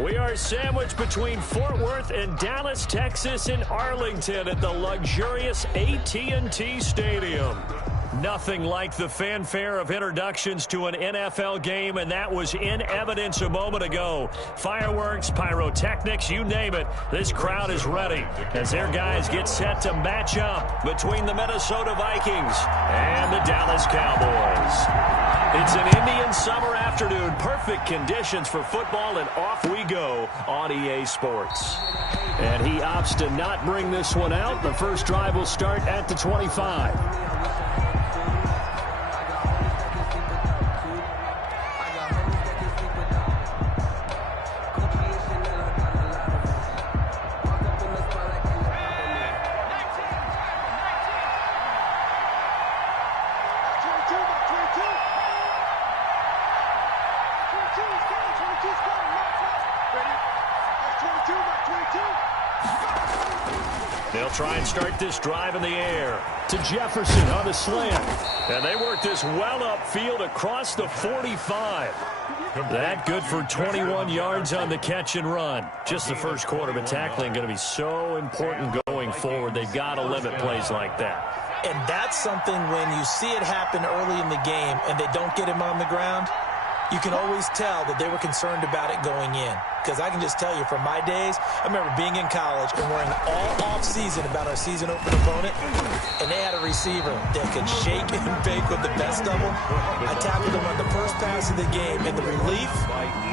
We are sandwiched between Fort Worth and Dallas, Texas in Arlington at the luxurious AT&T Stadium. Nothing like the fanfare of introductions to an NFL game, and that was in evidence a moment ago. Fireworks, pyrotechnics, you name it. This crowd is ready as their guys get set to match up between the Minnesota Vikings and the Dallas Cowboys. It's an Indian summer afternoon. Perfect conditions for football, and off we go on EA Sports. And he opts to not bring this one out. The first drive will start at the 25. They'll try and start this drive in the air to Jefferson on the slant. And they work this well upfield across the 45. That good for 21 yards on the catch and run. Just the first quarter, but tackling going to be so important going forward. They've got to limit plays like that. And that's something when you see it happen early in the game and they don't get him on the ground, you can always tell that they were concerned about it going in. Because I can just tell you from my days, I remember being in college and worrying all off-season about our season open opponent, and they had a receiver that could shake and bake with the best of them. I tackled him on the first pass of the game, and the relief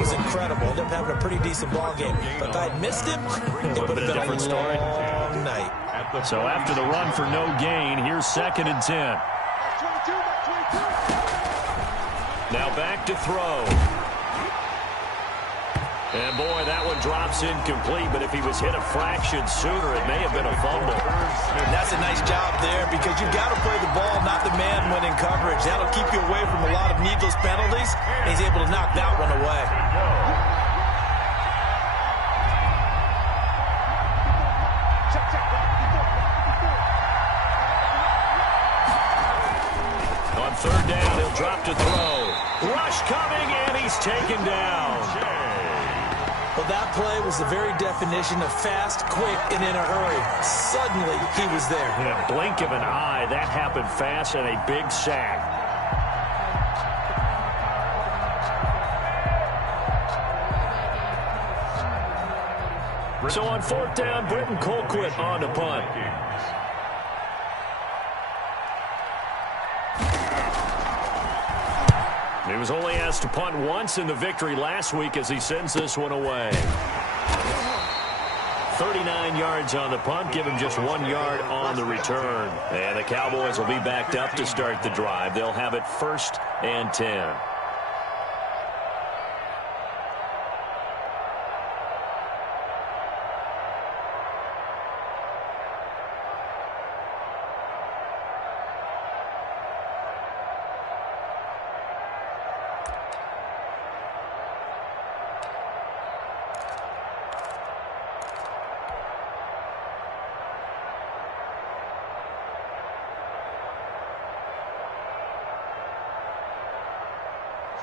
was incredible. Ended up having a pretty decent ball game. But if I had missed him, it would have been a long night. So after the run for no gain, here's 2nd and 10. Now back to throw. And, boy, that one drops incomplete, but if he was hit a fraction sooner, it may have been a fumble. And that's a nice job there because you've got to play the ball, not the man when in coverage. That'll keep you away from a lot of needless penalties, and he's able to knock that one away. On 3rd down, he'll drop to throw. Rush coming, and he's taken down. Well, that play was the very definition of fast, quick, and in a hurry. Suddenly, he was there. In a blink of an eye, that happened fast and a big sack. So on 4th down, Britton Colquitt on the punt. He was only asked to punt once in the victory last week as he sends this one away. 39 yards on the punt, give him just 1 yard on the return. And the Cowboys will be backed up to start the drive. They'll have it 1st and 10.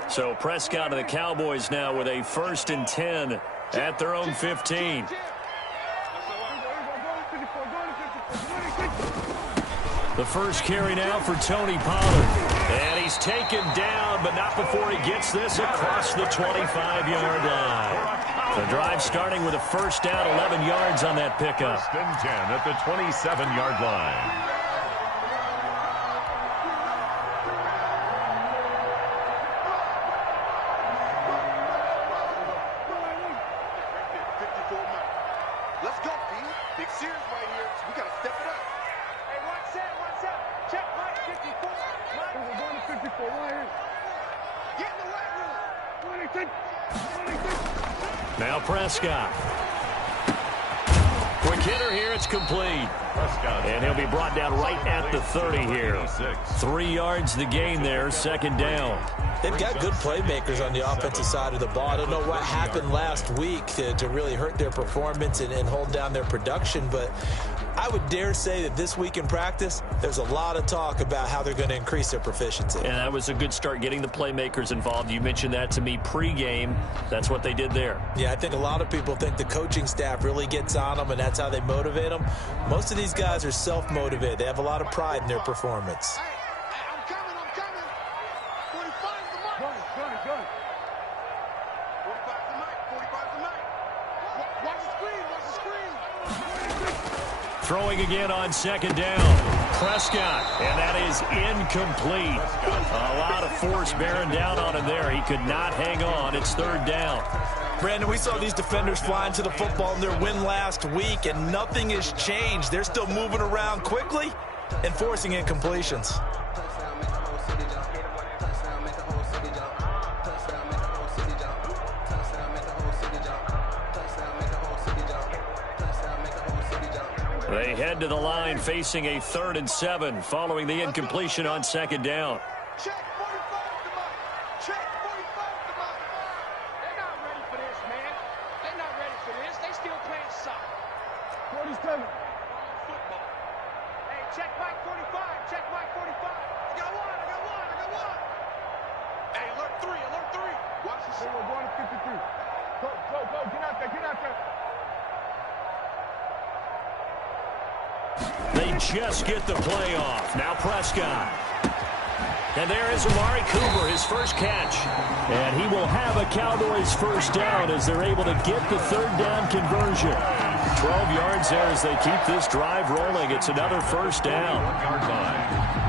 So Prescott and the Cowboys now with a 1st and 10 at their own 15. The first carry now for Tony Pollard. And he's taken down, but not before he gets this across the 25-yard line. The drive starting with a 1st down, 11 yards on that pickup. 1st and 10 at the 27-yard line. Now Prescott. Quick hitter here. It's complete. And he'll be brought down right at the 30 here. 3 yards the gain there. 2nd down. They've got good playmakers on the offensive side of the ball. I don't know what happened last week to really hurt their performance and hold down their production, but I would dare say that this week in practice, there's a lot of talk about how they're going to increase their proficiency. And that was a good start, getting the playmakers involved. You mentioned that to me pregame. That's what they did there. Yeah, I think a lot of people think the coaching staff really gets on them, and that's how they motivate them. Most of these guys are self-motivated. They have a lot of pride in their performance. I'm coming. 45's the mic. Go. 45's the mic. Watch the screen. Throwing again on second down. Prescott, and that is incomplete. A lot of force bearing down on him there. He could not hang on. It's third down. Brandon, we saw these defenders flying to the football in their win last week, and nothing has changed. They're still moving around quickly and forcing incompletions. They head to the line facing a 3rd and 7 following the incompletion on second down. Check 45's the mic. Check 45's the mic. They're not ready for this, man. They're not ready for this. They still playing soccer. 47. Football. Hey, check Mike 45. Check Mike 45. I got one. Hey, alert 3. Watch the shit. We're going to 53. Go. Get out there. They just get the play off. Now Prescott. And there is Amari Cooper, his first catch. And he will have a Cowboys first down as they're able to get the 3rd down conversion. 12 yards there as they keep this drive rolling. It's another first down. 1-yard line.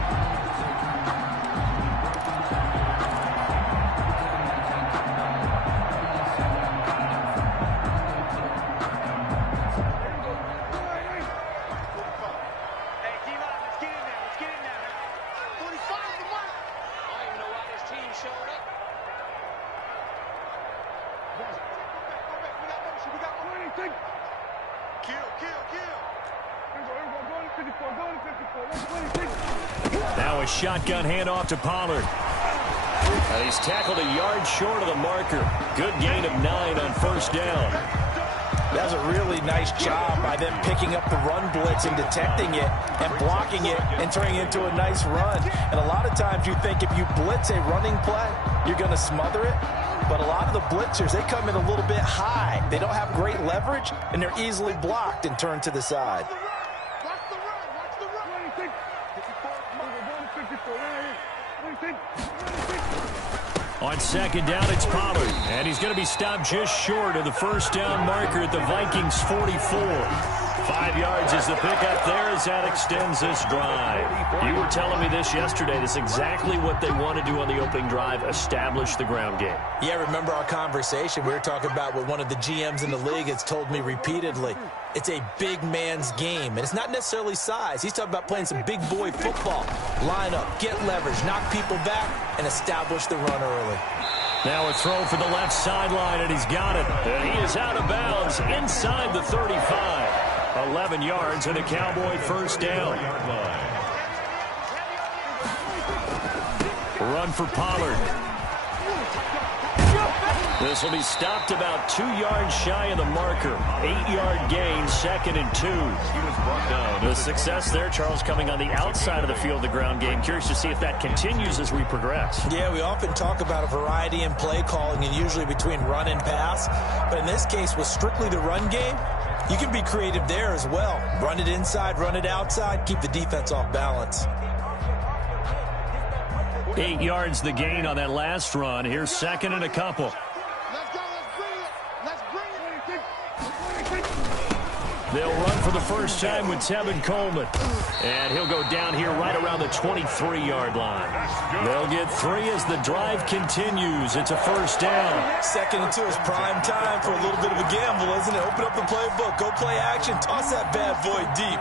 Now a shotgun handoff to Pollard. He's tackled a yard short of the marker. Good gain of 9 on first down. That was a really nice job by them picking up the run blitz and detecting it and blocking it and turning it into a nice run. And a lot of times you think if you blitz a running play, you're going to smother it. But a lot of the blitzers, they come in a little bit high. They don't have great leverage, and they're easily blocked and turned to the side. Watch the run. On second down, it's Pollard. And he's going to be stopped just short of the first down marker at the Vikings 44. 5 yards is the pickup there as that extends this drive. You were telling me this yesterday. This is exactly what they want to do on the opening drive, establish the ground game. Yeah, remember our conversation? We were talking about what one of the GMs in the league has told me repeatedly. It's a big man's game, and it's not necessarily size. He's talking about playing some big boy football. Line up, get leverage, knock people back, and establish the run early. Now a throw for the left sideline, and he's got it. And he is out of bounds inside the 35. 11 yards and a Cowboy first down. Run for Pollard. This will be stopped about 2 yards shy of the marker. 8-yard gain, 2nd and 2. He was brought down. The success there, Charles, coming on the outside of the field, the ground game. Curious to see if that continues as we progress. Yeah, we often talk about a variety in play calling and usually between run and pass. But in this case, with strictly the run game, you can be creative there as well. Run it inside, run it outside, keep the defense off balance. 8 yards the gain on that last run. Here's 2nd and a couple. They'll run for the first time with Tevin Coleman. And he'll go down here right around the 23-yard line. They'll get 3 as the drive continues. It's a first down. 2nd and 2 is prime time for a little bit of a gamble, isn't it? Open up the playbook, go play action, toss that bad boy deep.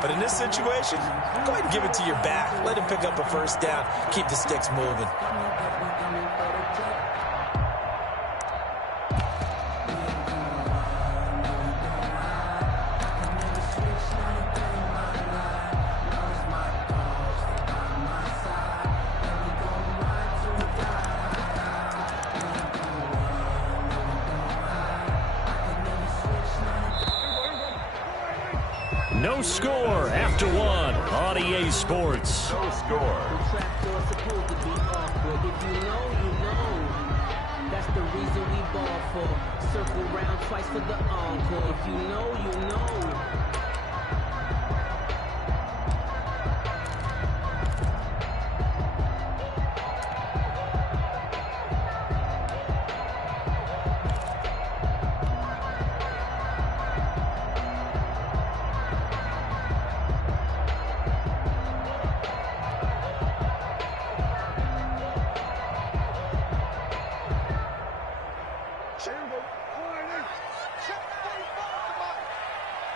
But in this situation, go ahead and give it to your back. Let him pick up a first down. Keep the sticks moving. No score after one on EA Sports. No score. That's the reason we ball for. Circle round twice for the encore. If you know, you know.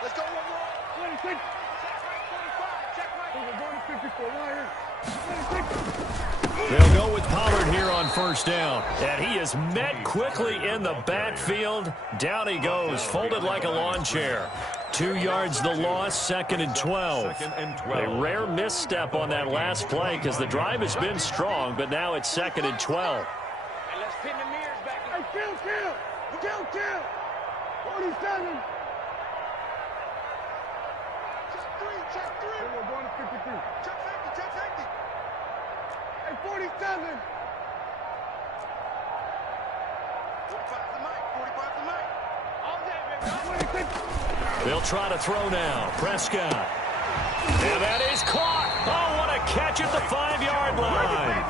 Let's go one more. 26. Check right. They'll go with Pollard here on first down. And he is met quickly in the backfield. Down he goes, folded like a lawn chair. 2 yards the loss, 2nd and 12. A rare misstep on that last play because the drive has been strong, but now it's 2nd and 12. Hey, let's pin the mirrors back. Hey, kill. 47. Check 3. We're going to 53. Check safety. Hey, 47. 45 the mic. All day, baby. They'll try to throw now. Prescott. And that is caught. Oh, what a catch at the 5-yard line.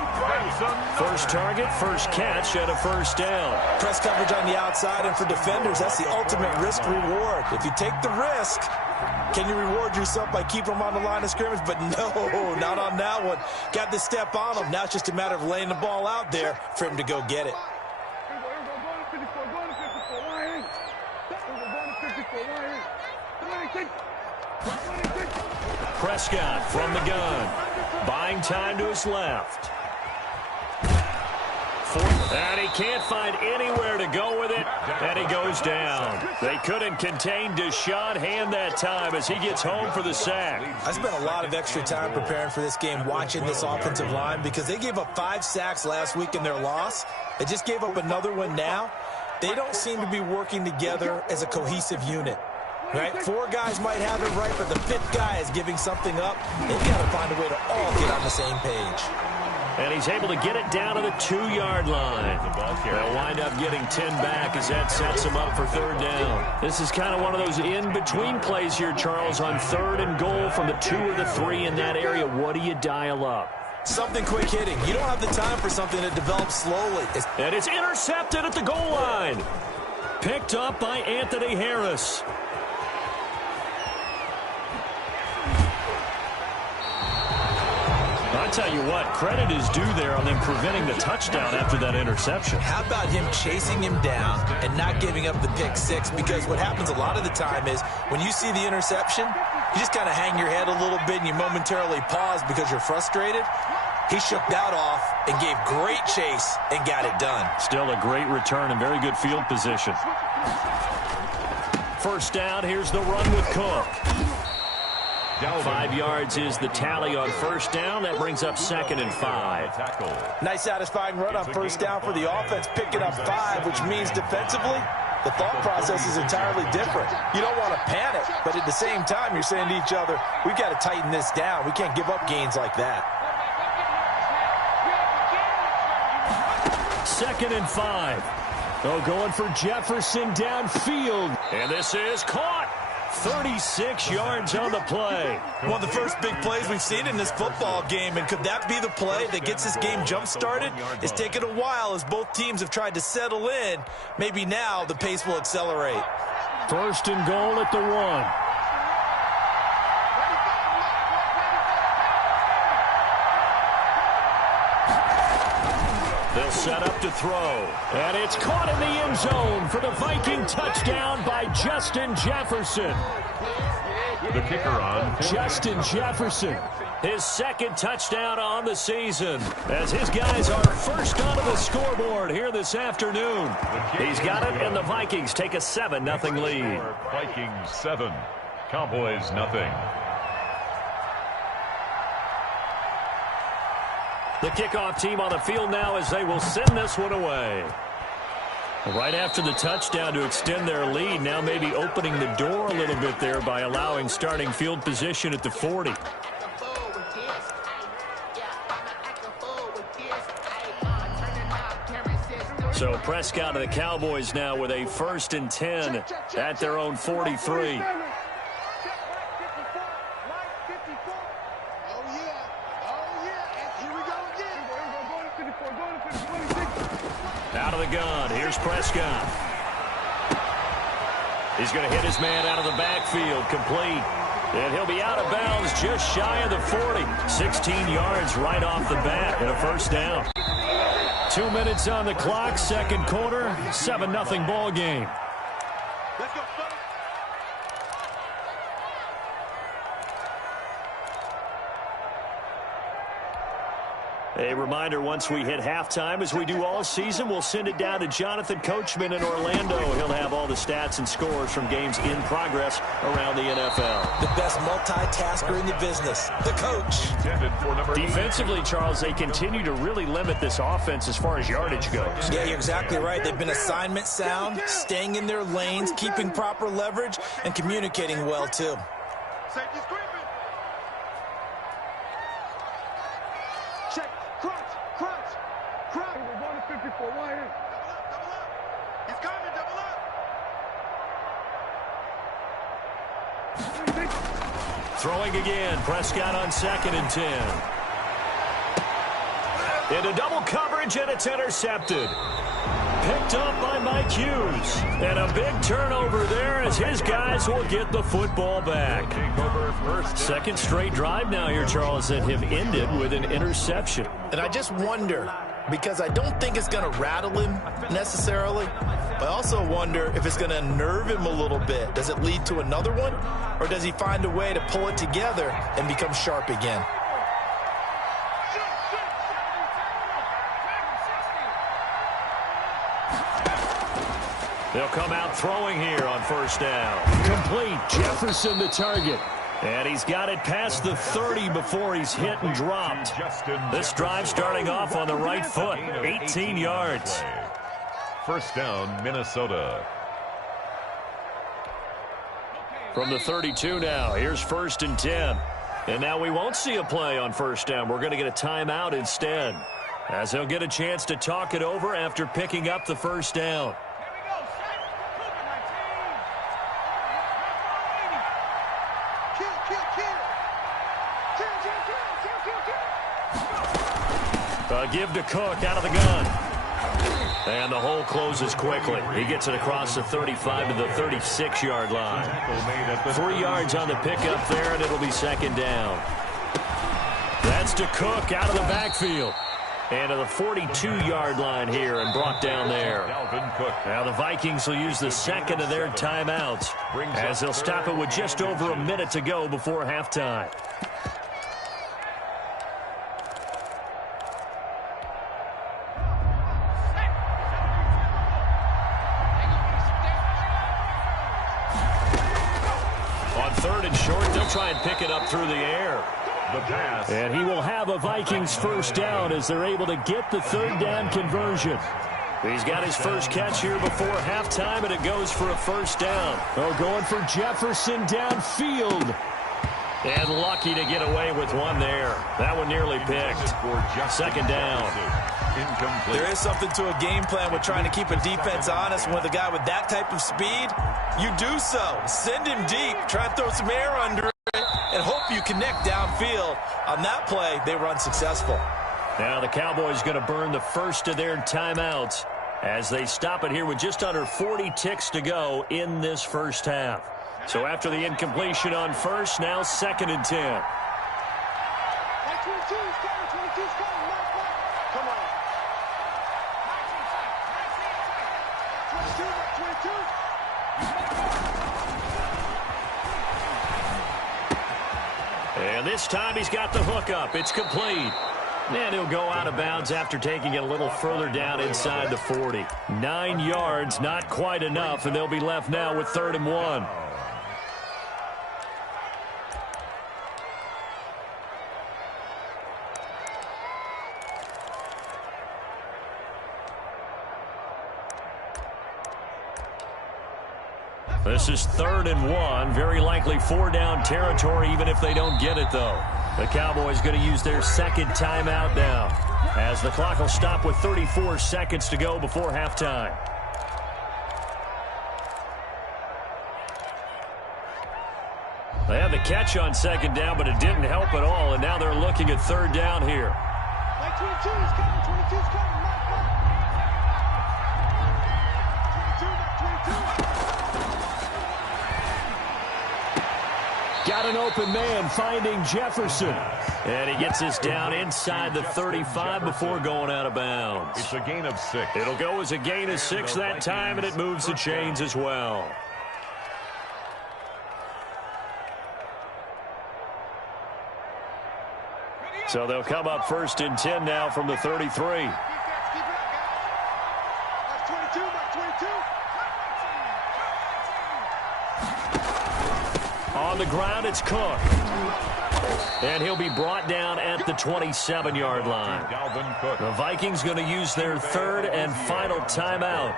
First target, first catch at a first down. Press coverage on the outside, and for defenders, that's the ultimate risk reward. If you take the risk, can you reward yourself by keeping them on the line of scrimmage? But no, not on that one. Got the step on him. Now it's just a matter of laying the ball out there for him to go get it. Prescott from the gun. Buying time to his left. And he can't find anywhere to go with it, and he goes down. They couldn't contain Deshaun Hand that time as he gets home for the sack. I spent a lot of extra time preparing for this game, watching this offensive line, because they gave up 5 sacks last week in their loss. They just gave up another one now. They don't seem to be working together as a cohesive unit. Right? 4 guys might have it right, but the 5th guy is giving something up. They've got to find a way to all get on the same page. And he's able to get it down to the 2-yard line. They'll wind up getting 10 back as that sets him up for 3rd down. This is kind of one of those in-between plays here, Charles, on 3rd and goal from the 2 or the 3 in that area. What do you dial up? Something quick hitting. You don't have the time for something that develops slowly. And it's intercepted at the goal line. Picked up by Anthony Harris. I tell you what, credit is due there on them preventing the touchdown after that interception. How about him chasing him down and not giving up the pick 6? Because what happens a lot of the time is when you see the interception, you just kind of hang your head a little bit and you momentarily pause because you're frustrated. He shook that off and gave great chase and got it done. Still a great return and very good field position. First down, here's the run with Cook. 5 yards is the tally on first down. That brings up 2nd and 5. Nice satisfying run on first down for the offense, picking up 5, which means defensively, the thought process is entirely different. You don't want to panic, but at the same time, you're saying to each other, we've got to tighten this down. We can't give up gains like that. 2nd and 5. Oh, going for Jefferson downfield. And this is caught. 36 yards on the play. One of the first big plays we've seen in this football game, and could that be the play that gets this game jump-started? It's taken a while as both teams have tried to settle in. Maybe now the pace will accelerate. 1st and goal at the 1. They'll set up to throw. And it's caught in the end zone for the Viking touchdown by Justin Jefferson. The kicker on. Justin Jefferson, his 2nd touchdown on the season, as his guys are first onto the scoreboard here this afternoon. He's got it, and the Vikings take a 7-0 lead. Vikings 7, Cowboys nothing. The kickoff team on the field now as they will send this one away. Right after the touchdown to extend their lead, now maybe opening the door a little bit there by allowing starting field position at the 40. So Prescott and the Cowboys now with a 1st and 10 at their own 43. Out of the gun, here's Prescott. He's going to hit his man out of the backfield, complete. And he'll be out of bounds just shy of the 40. 16 yards right off the bat and a 1st down. 2 minutes on the clock, 2nd quarter, 7-0 ball game. Let's go, son. A reminder, once we hit halftime, as we do all season, we'll send it down to Jonathan Coachman in Orlando. He'll have all the stats and scores from games in progress around the NFL. The best multitasker in the business, the coach. Defensively, Charles, they continue to really limit this offense as far as yardage goes. Yeah, you're exactly right. They've been assignment sound, staying in their lanes, keeping proper leverage, and communicating well, too. Safety screaming. Check. Crunch. We're going to 54. Wide in. Double up. He's coming. Double up. Throwing again. Prescott on 2nd and 10. Into double coverage, and it's intercepted. Picked up by Mike Hughes. And a big turnover there as his guys will get the football back. 2nd straight drive now here, Charles, that have ended with an interception. And I just wonder, because I don't think it's going to rattle him necessarily, but I also wonder if it's going to nerve him a little bit. Does it lead to another one, or does he find a way to pull it together and become sharp again? They'll come out throwing here on 1st down. Complete. Jefferson the target. And he's got it past the 30 before he's hit and dropped. This drive starting off on the right foot. 18 yards. 1st down, Minnesota. From the 32 now, here's 1st and 10. And now we won't see a play on 1st down. We're going to get a timeout instead, as he'll get a chance to talk it over after picking up the 1st down. Give to Cook out of the gun. And the hole closes quickly. He gets it across the 35 to the 36-yard line. 3 yards on the pickup there, and it'll be 2nd down. That's to Cook out of the backfield. And to the 42-yard line here and brought down there. Now the Vikings will use the 2nd of their timeouts, as they'll stop it with just over a minute to go before halftime. Try and pick it up through the air. The pass. And he will have a Vikings 1st down as they're able to get the 3rd down conversion. He's got his first catch here before halftime, and it goes for a 1st down. Oh, going for Jefferson downfield. And lucky to get away with one there. That one nearly picked. 2nd down. Incomplete. There is something to a game plan with trying to keep a defense honest. When with a guy with that type of speed, you do so. Send him deep. Try and throw some air under it and hope you connect downfield. On that play, they were unsuccessful. Now the Cowboys going to burn the 1st of their timeouts as they stop it here with just under 40 ticks to go in this 1st half. So after the incompletion on 1st, now 2nd and 10. Come on. 22. And this time he's got the hook up. It's complete. And he'll go out of bounds after taking it a little further down inside the 40. 9 yards, not quite enough, and they'll be left now with 3rd and 1. This is 3rd and 1. Very likely 4-down territory, even if they don't get it, though. The Cowboys going to use their second timeout now, as the clock will stop with 34 seconds to go before halftime. They had the catch on 2nd down, but it didn't help at all, and now they're looking at 3rd down here. 22 is coming. 22 is coming. Got an open man finding Jefferson. And he gets us down inside the 35 before going out of bounds. It's a gain of 6. It'll go as a gain of 6 that time, and it moves the chains as well. So they'll come up 1st and 10 now from the 33. On the ground, it's Cook. And he'll be brought down at the 27-yard line. The Vikings going to use their 3rd and final timeout,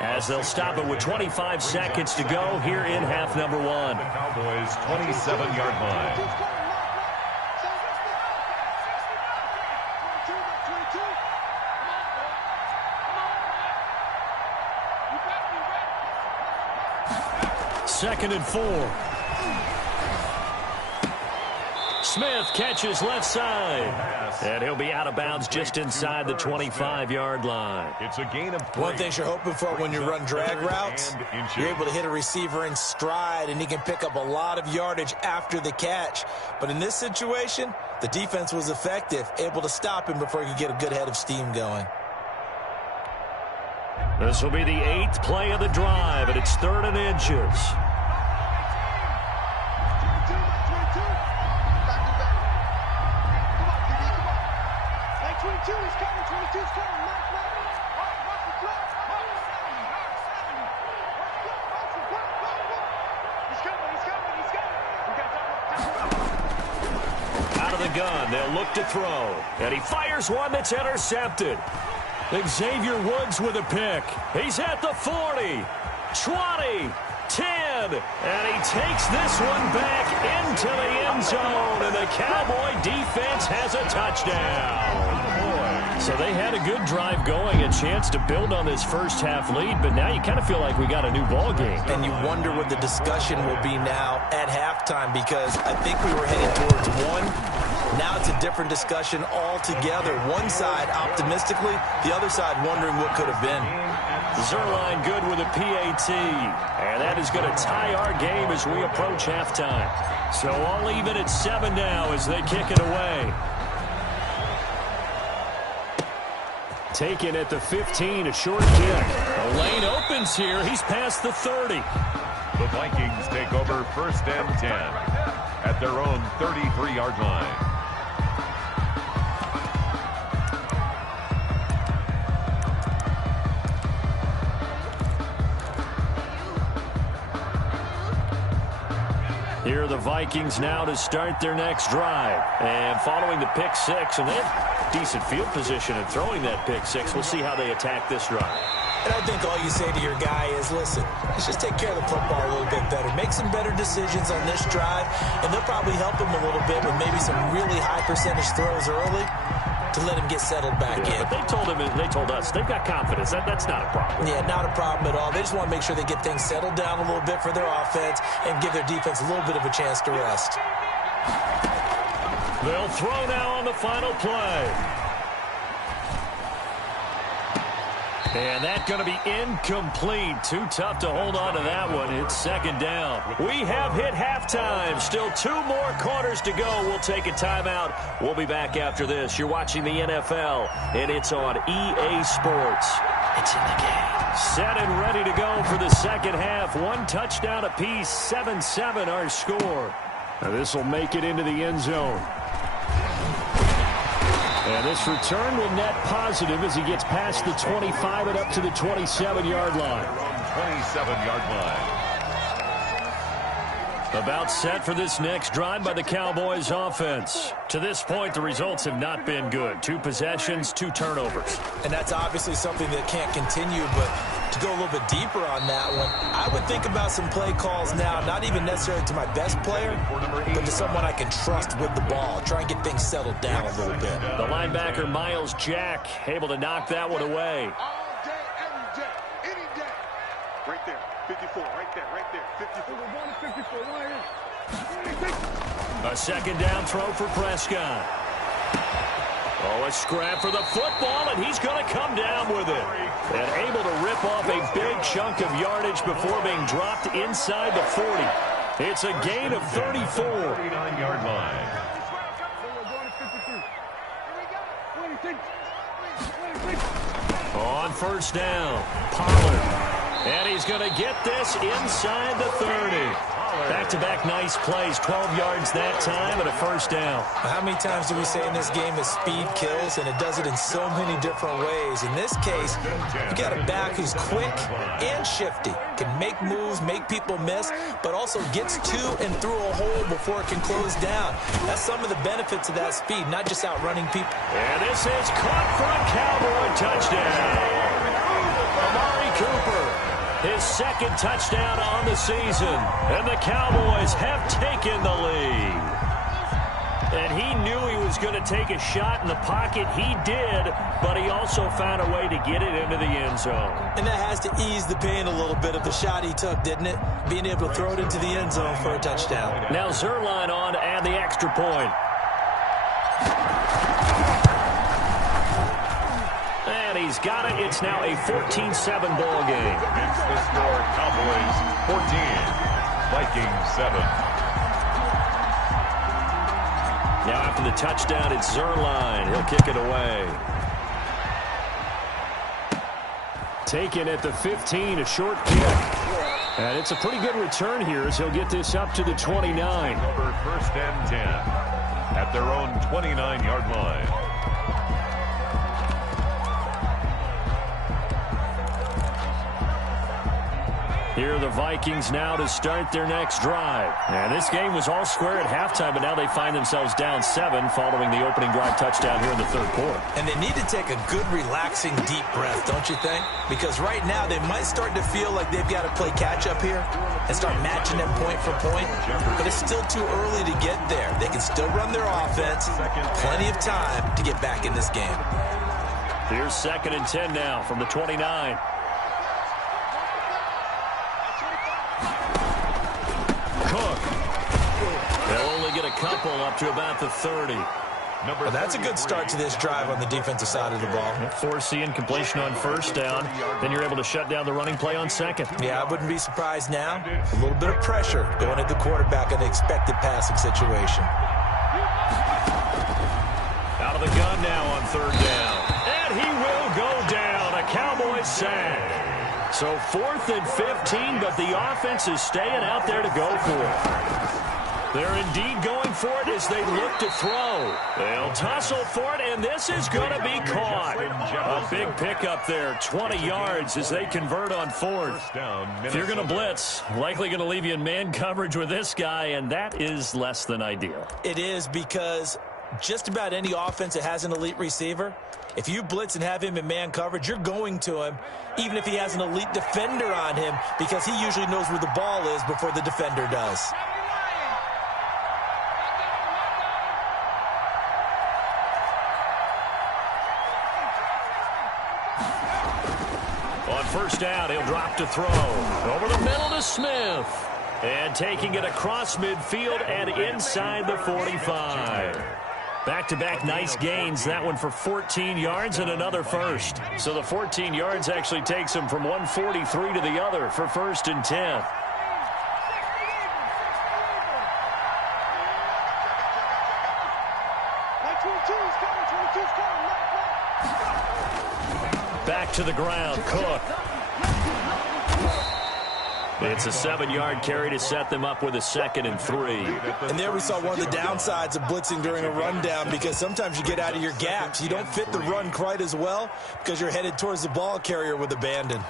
as they'll stop it with 25 seconds to go here in half number 1. The Cowboys' 27-yard line. Second and 4. Smith catches left side. And he'll be out of bounds just inside the 25-yard line. It's a gain of 3. One thing you're hoping for when you run drag routes, you're able to hit a receiver in stride, and he can pick up a lot of yardage after the catch. But in this situation, the defense was effective, able to stop him before he could get a good head of steam going. This will be the 8th play of the drive, and it's 3rd and inches. Out of the gun, they'll look to throw, and he fires one that's intercepted. Xavier Woods with a pick. He's at the 40, 20, 10, and he takes this one back into the end zone, and the Cowboy defense has a touchdown. So they had a good drive going, a chance to build on this first half lead, but now you kind of feel like we got a new ball game. And you wonder what the discussion will be now at halftime, because I think we were headed towards one. Now it's a different discussion altogether. One side optimistically, the other side wondering what could have been. Zerline good with a PAT. And that is going to tie our game as we approach halftime. So all even at 7 now as they kick it away. Taken at the 15, a short kick. The lane opens here. He's past the 30. The Vikings take over 1st and 10 at their own 33-yard line. Here are the Vikings now to start their next drive. And following the pick 6, and they have decent field position in throwing that pick 6. We'll see how they attack this drive. And I think all you say to your guy is, listen, let's just take care of the football a little bit better. Make some better decisions on this drive, and they'll probably help him a little bit with maybe some really high percentage throws early to let him get settled back in. But they told us they've got confidence. That's not a problem. Yeah, not a problem at all. They just want to make sure they get things settled down a little bit for their offense and give their defense a little bit of a chance to rest. They'll throw now on the final play. And that's going to be incomplete. Too tough to hold on to that one. It's 2nd down. We have hit halftime. Still 2 more quarters to go. We'll take a timeout. We'll be back after this. You're watching the NFL, and it's on EA Sports. It's in the game. Set and ready to go for the second half. 1 touchdown apiece. 7-7 our score. Now this will make it into the end zone. And this return will net positive as he gets past the 25 and up to the 27-yard line. 27-yard line. About set for this next drive by the Cowboys offense. To this point, the results have not been good. 2 possessions, 2 turnovers. And that's obviously something that can't continue, but to go a little bit deeper on that one, I would think about some play calls now, not even necessarily to my best player, but to someone I can trust with the ball. Try and get things settled down a little bit. The linebacker, Miles Jack, able to knock that one away. All day, every day, any day. Right there, 54, right there, 54. We're going to 54, right here. A second down throw for Prescott. Oh, a scrap for the football, and he's going to come down with it. And able to rip off a big chunk of yardage before being dropped inside the 40. It's a gain of 34. 39-yard line. On first down, Pollard. And he's going to get this inside the 30. Back-to-back nice plays, 12 yards that time and a first down. How many times do we say in this game that speed kills, and it does it in so many different ways? In this case, you got a back who's quick and shifty, can make moves, make people miss, but also gets to and through a hole before it can close down. That's some of the benefits of that speed, not just outrunning people. And this is caught for a Cowboy touchdown. Amari Cooper, his second touchdown on the season, and the Cowboys have taken the lead. And he knew he was going to take a shot in the pocket. He did, but he also found a way to get it into the end zone. And that has to ease the pain a little bit of the shot he took, didn't it? Being able to throw it into the end zone for a touchdown. Now Zerline on to add the extra point. And he's got it. It's now a 14-7 ball game. It's the score, Cowboys 14, Vikings 7. Now after the touchdown, it's Zerline. He'll kick it away. Taken at the 15, a short kick. And it's a pretty good return here as he'll get this up to the 29. Over first and 10 at their own 29-yard line. Here are the Vikings now to start their next drive. And this game was all square at halftime, but now they find themselves down 7 following the opening drive touchdown here in the third quarter. And they need to take a good, relaxing, deep breath, don't you think? Because right now they might start to feel like they've got to play catch-up here and start matching them point for point. But it's still too early to get there. They can still run their offense. Plenty of time to get back in this game. Here's 2nd and 10 now from the 29. Couple up to about the 30. Well, that's a good start to this drive on the defensive side of the ball. Forcing completion on first down. Then you're able to shut down the running play on second. Yeah, I wouldn't be surprised now. A little bit of pressure going at the quarterback in the expected passing situation. Out of the gun now on third down. And he will go down. A Cowboys sack. So 4th and 15, but the offense is staying out there to go for it. They're indeed going for it as they look to throw. They'll tussle for it, and this is going to be caught. A big pickup there, 20 yards as they convert on 4th. If you're going to blitz, likely going to leave you in man coverage with this guy, and that is less than ideal. It is, because just about any offense that has an elite receiver, if you blitz and have him in man coverage, you're going to him, even if he has an elite defender on him, because he usually knows where the ball is before the defender does. First down, he'll drop to throw. Over the middle to Smith. And taking it across midfield and inside the 45. Back-to-back nice gains. That one for 14 yards and another first. So the 14 yards actually takes him from 143 to the other for 1st and 10. Back to the ground, Cook. It's a 7-yard carry to set them up with a 2nd and 3. And there we saw one of the downsides of blitzing during a rundown, because sometimes you get out of your gaps. You don't fit the run quite as well because you're headed towards the ball carrier with abandon.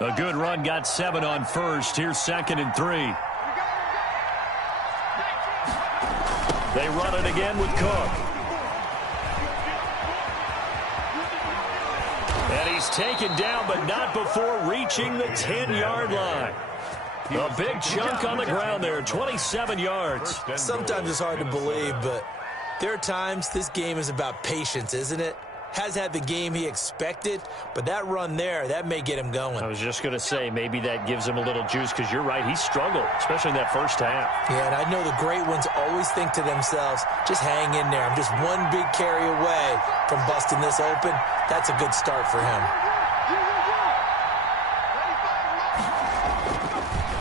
A good run got 7 on first. Here's 2nd and 3. They run it again with Cook. And he's taken down, but not before reaching the 10-yard line. A big chunk on the ground there, 27 yards. Sometimes it's hard to believe, but there are times this game is about patience, isn't it? Has had the game he expected, but that run there, that may get him going. I was just going to say, maybe that gives him a little juice, because you're right, he struggled, especially in that first half. Yeah, and I know the great ones always think to themselves, just hang in there. I'm just one big carry away from busting this open. That's a good start for him.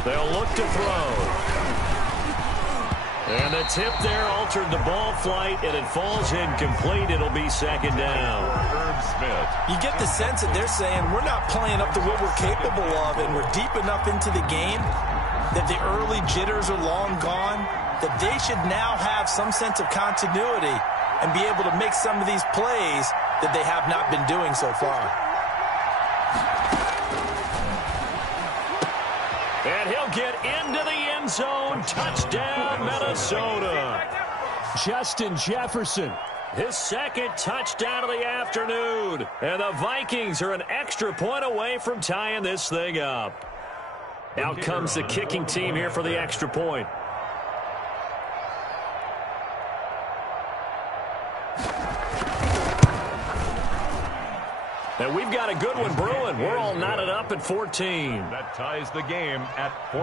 They'll look to throw. And the tip there altered the ball flight, and it falls incomplete. It'll be 2nd down. You get the sense that they're saying we're not playing up to what we're capable of, and we're deep enough into the game that the early jitters are long gone, that they should now have some sense of continuity and be able to make some of these plays that they have not been doing so far. And he'll get into the end zone. Touchdown, Minnesota. Justin Jefferson, his 2nd touchdown of the afternoon. And the Vikings are an extra point away from tying this thing up. Out comes the kicking team here for the extra point. And we've got a good one brewing. We're all knotted up at 14. That ties the game at 14.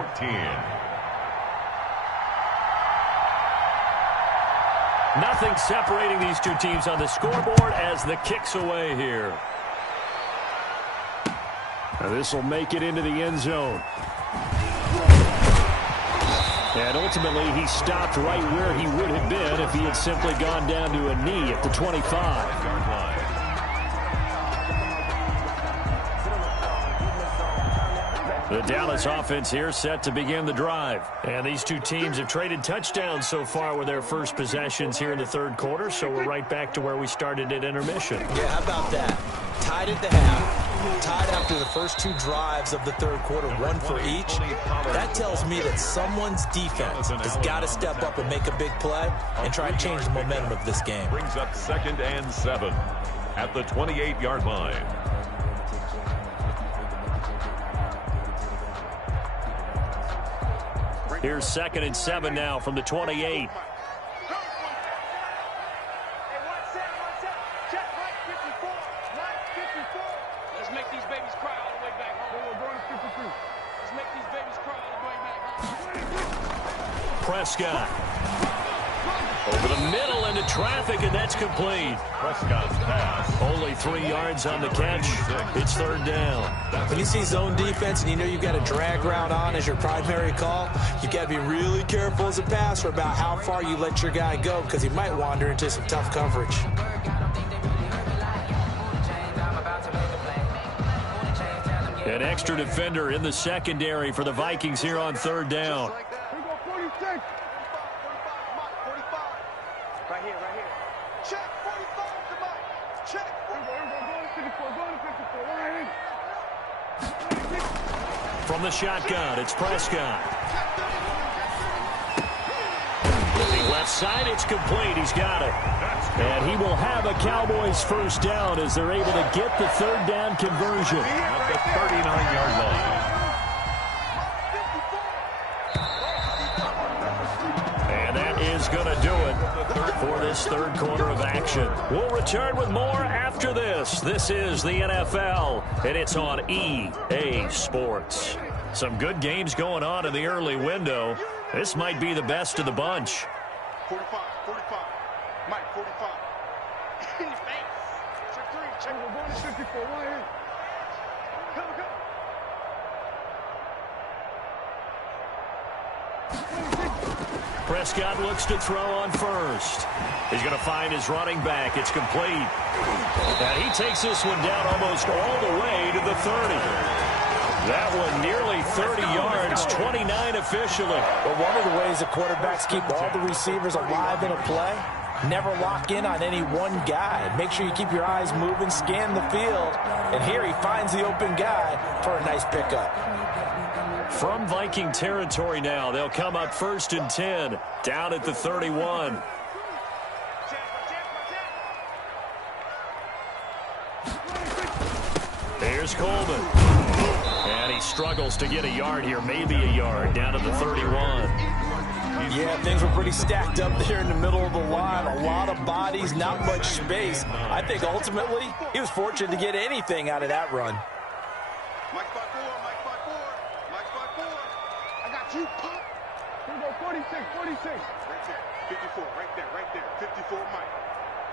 Nothing separating these two teams on the scoreboard as the kick's away here. Now this will make it into the end zone. And ultimately, he stopped right where he would have been if he had simply gone down to a knee at the 25. The Dallas offense here set to begin the drive. And these two teams have traded touchdowns so far with their first possessions here in the third quarter, so we're right back to where we started at intermission. Yeah, how about that? Tied at the half, tied after the first 2 drives of the third quarter, 1 for each. That tells me that someone's defense has got to step up and make a big play and try and change the momentum of this game. Brings up 2nd and 7 at the 28-yard line. Here's 2nd and 7 now from the 28. Let's make these babies cry all the way back home. We're going to 52. Let's make these babies cry all the way back home. Prescott. Over the middle into traffic, and that's complete. Prescott's pass. Only 3 yards on the catch. It's 3rd down. When you see zone defense and you know you've got a drag route on as your primary call, you've got to be really careful as a passer about how far you let your guy go because he might wander into some tough coverage. An extra defender in the secondary for the Vikings here on 3rd down. Right here. Check 45, come on. Check 45. From the shotgun, it's Prescott. The left side, it's complete. He's got it. And he will have a Cowboys first down as they're able to get the 3rd down conversion. At the 39-yard line. And that is going to do it for this third quarter of action. We'll return with more after this. This is the NFL, and it's on EA Sports. Some good games going on in the early window. This might be the best of the bunch. 45. Mike, 45. In your face. Check 3. Check. We're going to 54. Right here. Go. Prescott looks to throw on first. He's going to find his running back. It's complete. And he takes this one down almost all the way to the 30. That one nearly 30 yards, 29 officially. But one of the ways the quarterbacks keep all the receivers alive in a play Never lock in on any one guy. Make sure you keep your eyes moving, scan the field. And here he finds the open guy for a nice pickup. From Viking territory now, they'll come up 1st and 10, down at the 31. Here's Coleman. And he struggles to get a yard here, maybe a yard, down at the 31. Yeah, things were pretty stacked up there in the middle of the line. A lot of bodies, not much space. I think ultimately he was fortunate to get anything out of that run. Mike 5-4, Mike 5-4, Mike 5-4. I got you, punk. Here we go, 46. Right there, 54, right there, 54, Mike.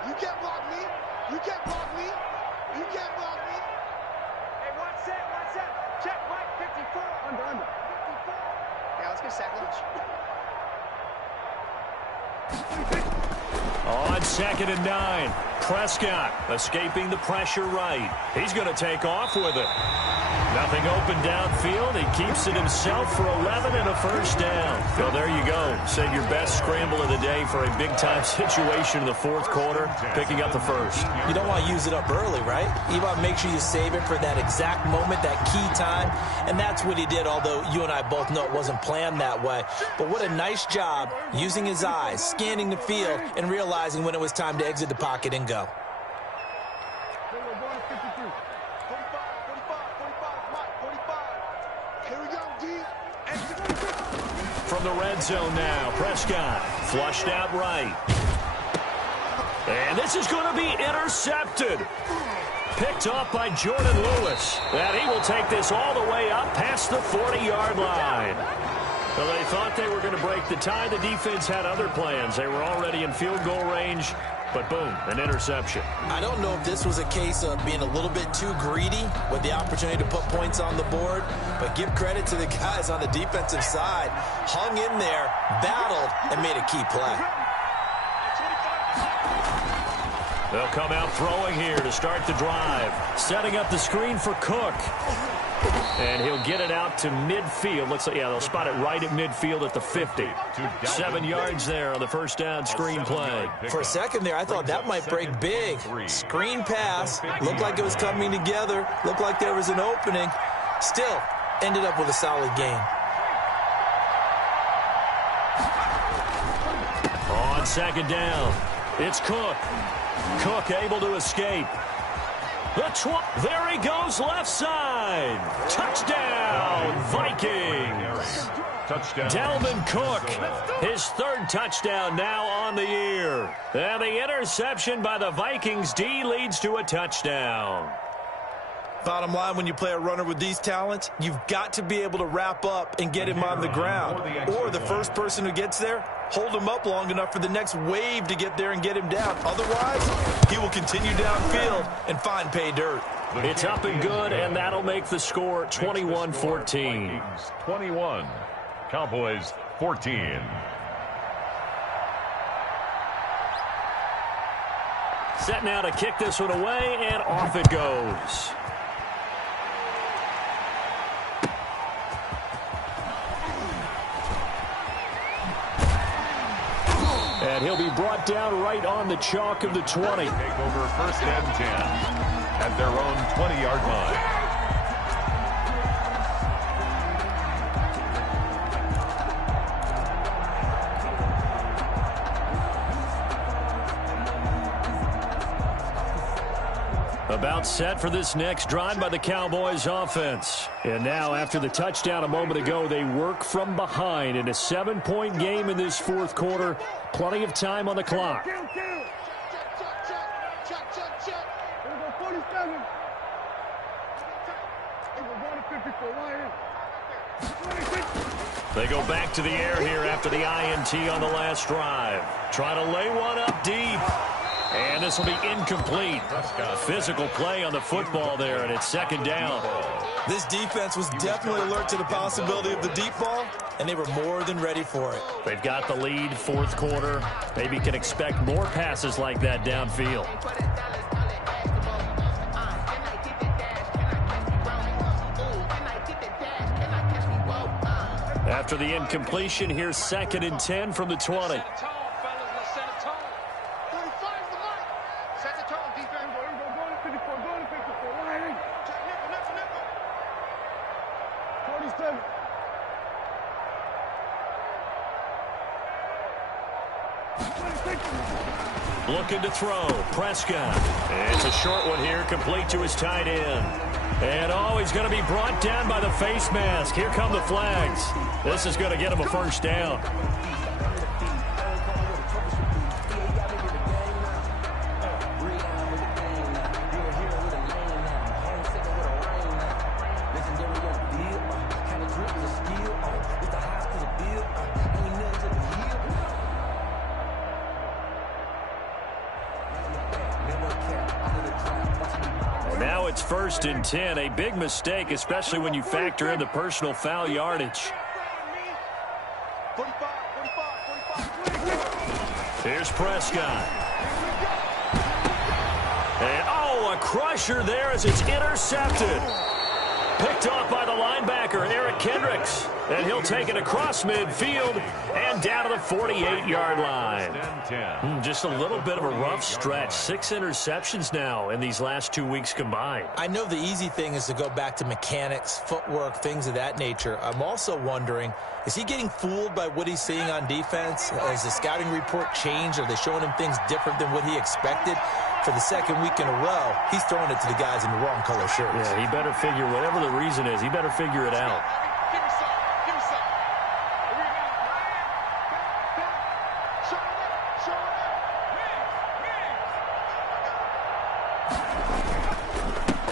You can't block me. You can't block me. You can't block me. Hey, one set. Check, Mike, 54. Under. 54. Yeah, let's get sack lunch. On 2nd and 9, Prescott escaping the pressure right. He's going to take off with it. Nothing open downfield. He keeps it himself for 11 and a first down. So there you go. Save your best scramble of the day for a big-time situation in the 4th quarter, picking up the first. You don't want to use it up early, right? You want to make sure you save it for that exact moment, that key time. And that's what he did, although you and I both know it wasn't planned that way. But what a nice job using his eyes, scanning the field, and realizing when it was time to exit the pocket and go. From the red zone now, Prescott flushed out right. And this is going to be intercepted. Picked off by Jordan Lewis. And he will take this all the way up past the 40-yard line. Well, they thought they were going to break the tie. The defense had other plans. They were already in field goal range. But boom, an interception. I don't know if this was a case of being a little bit too greedy with the opportunity to put points on the board, but give credit to the guys on the defensive side. Hung in there, battled, and made a key play. They'll come out throwing here to start the drive. Setting up the screen for Cook. And he'll get it out to midfield. Looks like, yeah, they'll spot it right at midfield at the 50. 7 yards there on the first down screen play. For a second there, I thought that might break big. Screen pass. Looked like it was coming together. Looked like there was an opening. Still, ended up with a solid gain. On 2nd down, it's Cook. Cook able to escape. There he goes, left side. Touchdown, Vikings. Touchdown. Dalvin Cook, his 3rd touchdown now on the year. And the interception by the Vikings D leads to a touchdown. Bottom line, when you play a runner with these talents, you've got to be able to wrap up and get him on the ground. Or the first person who gets there, hold him up long enough for the next wave to get there and get him down. Otherwise, he will continue downfield and find pay dirt. It's up and good, and that'll make the score 21-14. 21, Cowboys 14. Set now to kick this one away, and off it goes. And he'll be brought down right on the chalk of the 20. Take over 1st and 10 at their own 20-yard line. About set for this next drive by the Cowboys offense. And now, after the touchdown a moment ago, they work from behind in a 7-point game in this 4th quarter. Plenty of time on the clock. Check. Here we go, 47. Hey, we're going to 54. They go back to the air here after the INT on the last drive. Try to lay one up deep. And this will be incomplete. Physical play on the football there, and it's 2nd down. This defense was definitely alert to the possibility of the deep ball, and they were more than ready for it. They've got the lead, 4th quarter. Maybe can expect more passes like that downfield. After the incompletion, here's 2nd and 10 from the 20. Looking to throw. Prescott. It's a short one here, complete to his tight end. And he's going to be brought down by the face mask. Here come the flags. This is going to get him a first down. Now it's 1st and 10, a big mistake, especially when you factor in the personal foul yardage. Here's Prescott. And, a crusher there as it's intercepted. Picked off by the linebacker, Eric Kendricks. And he'll take it across midfield and down to the 48-yard line. Just a little bit of a rough stretch. 6 interceptions now in these last 2 weeks combined. I know the easy thing is to go back to mechanics, footwork, things of that nature. I'm also wondering, is he getting fooled by what he's seeing on defense? Has the scouting report changed? Are they showing him things different than what he expected? For the second week in a row, he's throwing it to the guys in the wrong color shirts. Yeah, he better figure, whatever the reason is, he better figure it out. Give me some. Give me some.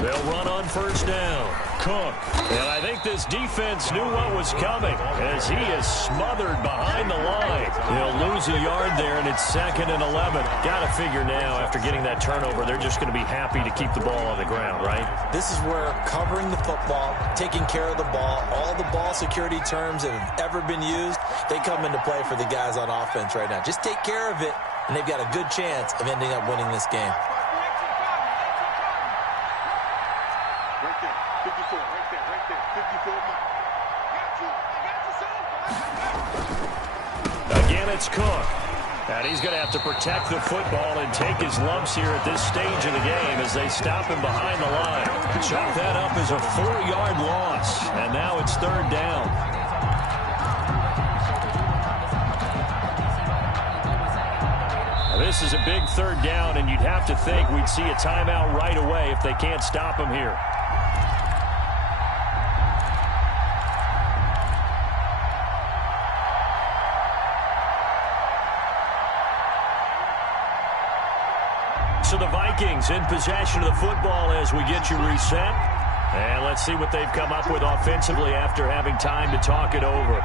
They'll run on first down. Cook. And I think this defense knew what was coming as he is smothered behind the line. He'll lose a yard there, and it's 2nd and 11. Got to figure now, after getting that turnover, they're just going to be happy to keep the ball on the ground, right? This is where covering the football, taking care of the ball, all the ball security terms that have ever been used, they come into play for the guys on offense right now. Just take care of it, and they've got a good chance of ending up winning this game. Again, it's Cook. And he's going to have to protect the football and take his lumps here at this stage of the game as they stop him behind the line. Chalk that up as a 4-yard loss. And now it's 3rd down. This is a big 3rd down, and you'd have to think we'd see a timeout right away if they can't stop him here. So the Vikings in possession of the football as we get you reset. And let's see what they've come up with offensively after having time to talk it over.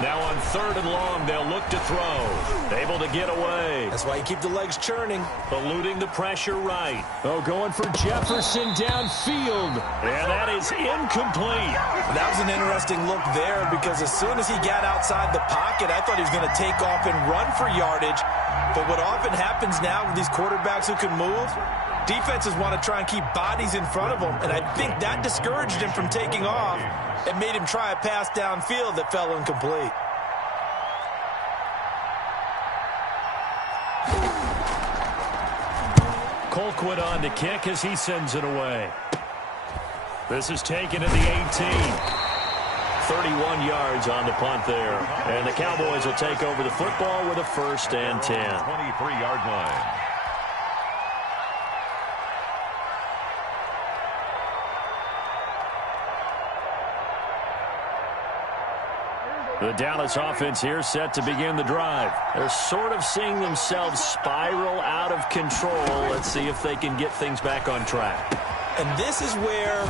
Now on 3rd and long, they'll look to throw. Able to get away. That's why you keep the legs churning. Eluding the pressure right. Going for Jefferson downfield. And that is incomplete. That was an interesting look there because as soon as he got outside the pocket, I thought he was going to take off and run for yardage. But what often happens now with these quarterbacks who can move, defenses want to try and keep bodies in front of them. And I think that discouraged him from taking off and made him try a pass downfield that fell incomplete. Colquitt on to kick as he sends it away. This is taken at the 18. 31 yards on the punt there. And the Cowboys will take over the football with a 1st and 10. 23-yard line. The Dallas offense here set to begin the drive. They're sort of seeing themselves spiral out of control. Let's see if they can get things back on track. And this is where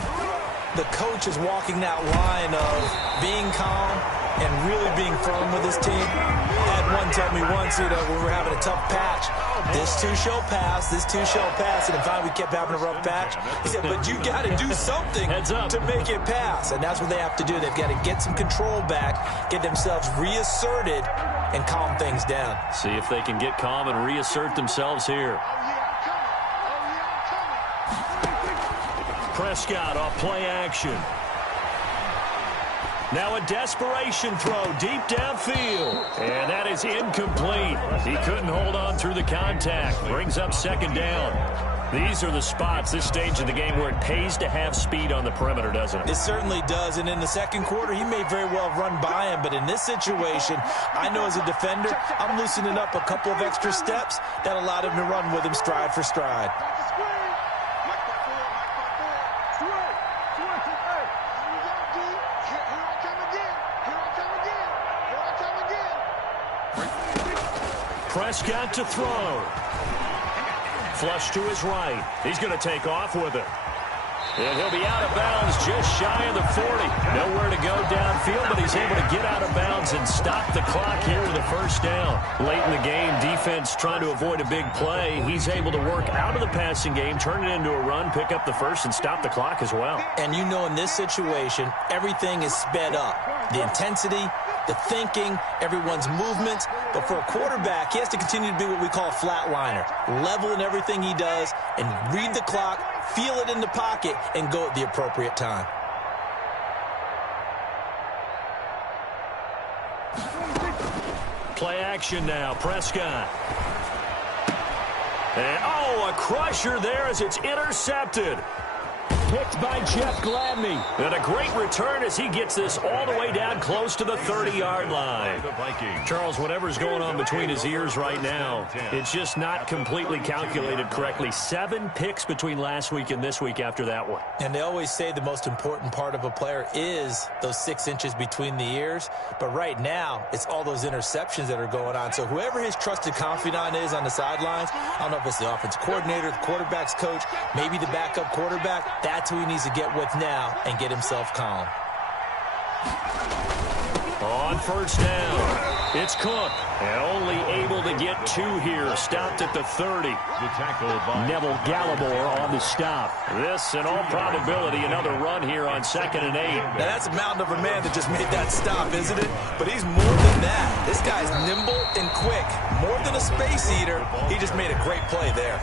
the coach is walking that line of being calm and really being firm with his team. I had one tell me once, when we were having a tough patch, this too shall pass, this too shall pass, and finally we kept having a rough patch. He said, but you got to do something to make it pass, and that's what they have to do. They've got to get some control back, get themselves reasserted, and calm things down. See if they can get calm and reassert themselves here. Prescott off play action. Now a desperation throw deep downfield. And that is incomplete. He couldn't hold on through the contact. Brings up 2nd down. These are the spots, this stage of the game, where it pays to have speed on the perimeter, doesn't it? It certainly does, and in the second quarter, he may very well run by him, but in this situation, I know as a defender, I'm loosening up a couple of extra steps that allowed him to run with him stride for stride. Prescott to throw. Flush to his right. He's going to take off with it. And he'll be out of bounds just shy of the 40. Nowhere to go downfield, but he's able to get out of bounds and stop the clock here with a first down. Late in the game, defense trying to avoid a big play. He's able to work out of the passing game, turn it into a run, pick up the first, and stop the clock as well. And you know in this situation, everything is sped up. The intensity, the thinking, everyone's movements. But for a quarterback, he has to continue to be what we call a flatliner. Level in everything he does and read the clock, feel it in the pocket, and go at the appropriate time. Play action now. Prescott. And, a crusher there as it's intercepted. Picked by Jeff Gladney. And a great return as he gets this all the way down close to the 30-yard line. Charles, whatever's going on between his ears right now, it's just not completely calculated correctly. 7 picks between last week and this week after that one. And they always say the most important part of a player is those 6 inches between the ears. But right now, it's all those interceptions that are going on. So whoever his trusted confidant is on the sidelines, I don't know if it's the offense coordinator, the quarterback's coach, maybe the backup quarterback, that's who he needs to get with now and get himself calm. On first down, it's Cook. And only able to get 2 here. Stopped at the 30. Neville Gallimore on the stop. This, in all probability, another run here on 2nd and 8. Now, that's a mountain of a man that just made that stop, isn't it? But he's more than that. This guy's nimble and quick. More than a space eater. He just made a great play there.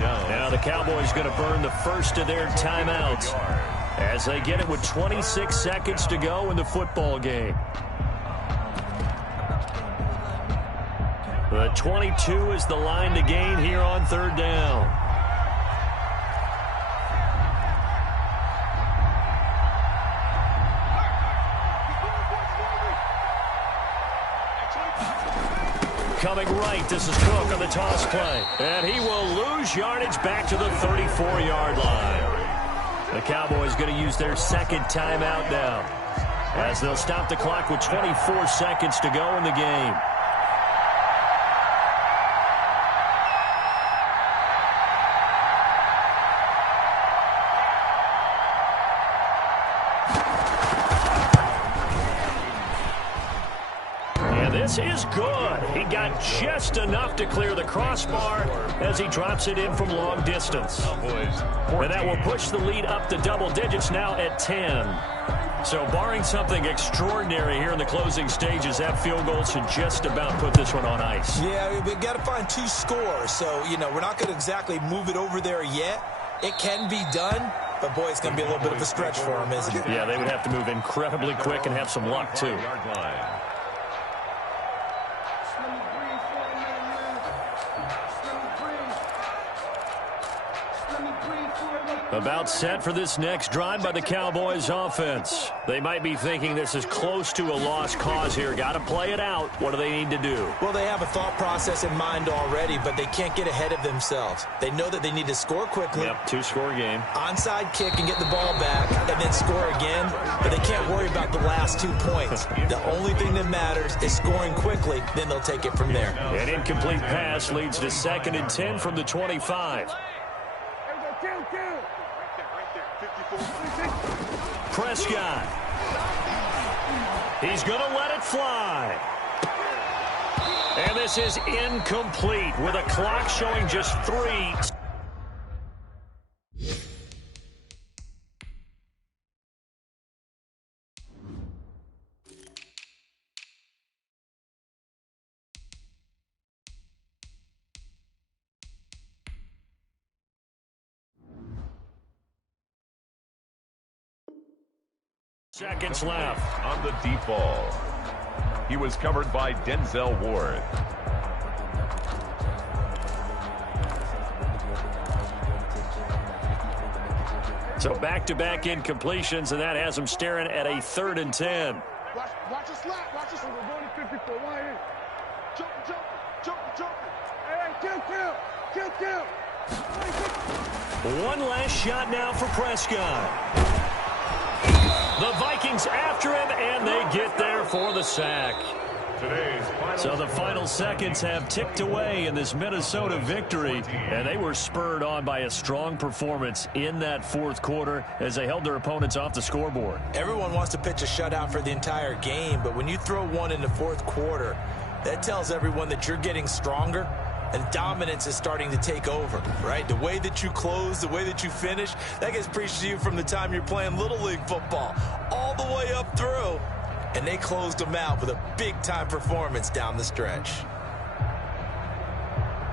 Now the Cowboys going to burn the first of their timeouts as they get it with 26 seconds to go in the football game. The 22 is the line to gain here on 3rd down. Coming right, this is Cook on the toss play. And he will lose yardage back to the 34-yard line. The Cowboys going to use their 2nd timeout now, as they'll stop the clock with 24 seconds to go in the game. This is good. He got just enough to clear the crossbar as he drops it in from long distance. And that will push the lead up to double digits now at 10. So barring something extraordinary here in the closing stages, that field goal should just about put this one on ice. Yeah, we got to find 2 scores. So, we're not going to exactly move it over there yet. It can be done, but, boy, it's going to be a little bit of a stretch for him, isn't it? Yeah, they would have to move incredibly quick and have some luck, too. About set for this next drive by the Cowboys offense. They might be thinking this is close to a lost cause here. Got to play it out. What do they need to do? Well, they have a thought process in mind already, but they can't get ahead of themselves. They know that they need to score quickly. Yep, 2-score game. Onside kick and get the ball back and then score again, but they can't worry about the last 2 points. The only thing that matters is scoring quickly, then they'll take it from there. An incomplete pass leads to 2nd and 10 from the 25. Prescott. He's going to let it fly. And this is incomplete with a clock showing just 3. Seconds left. On the deep ball, he was covered by Denzel Ward. So back-to-back incompletions, and that has them staring at a 3rd and 10. Watch a slap. Watch a slap. We're going to 54. Why here? Jumping. Hey, kill. One last shot now for Prescott. The Vikings after him, and they get there for the sack. So the final seconds have ticked away in this Minnesota victory, and they were spurred on by a strong performance in that 4th quarter as they held their opponents off the scoreboard. Everyone wants to pitch a shutout for the entire game, but when you throw one in the 4th quarter, that tells everyone that you're getting stronger and dominance is starting to take over, right? The way that you close, the way that you finish, that gets preached to you from the time you're playing Little League football all the way up through. And they closed them out with a big-time performance down the stretch.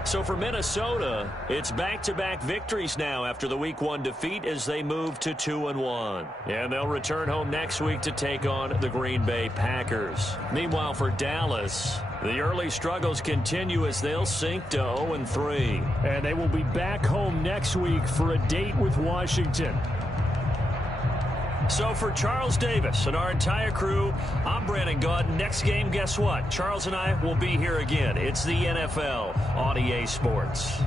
So for Minnesota, it's back-to-back victories now after the Week 1 defeat as they move to 2-1. And they'll return home next week to take on the Green Bay Packers. Meanwhile, for Dallas, the early struggles continue as they'll sink to 0-3. And they will be back home next week for a date with Washington. So for Charles Davis and our entire crew, I'm Brandon Gaudin. Next game, guess what? Charles and I will be here again. It's the NFL on EA Sports.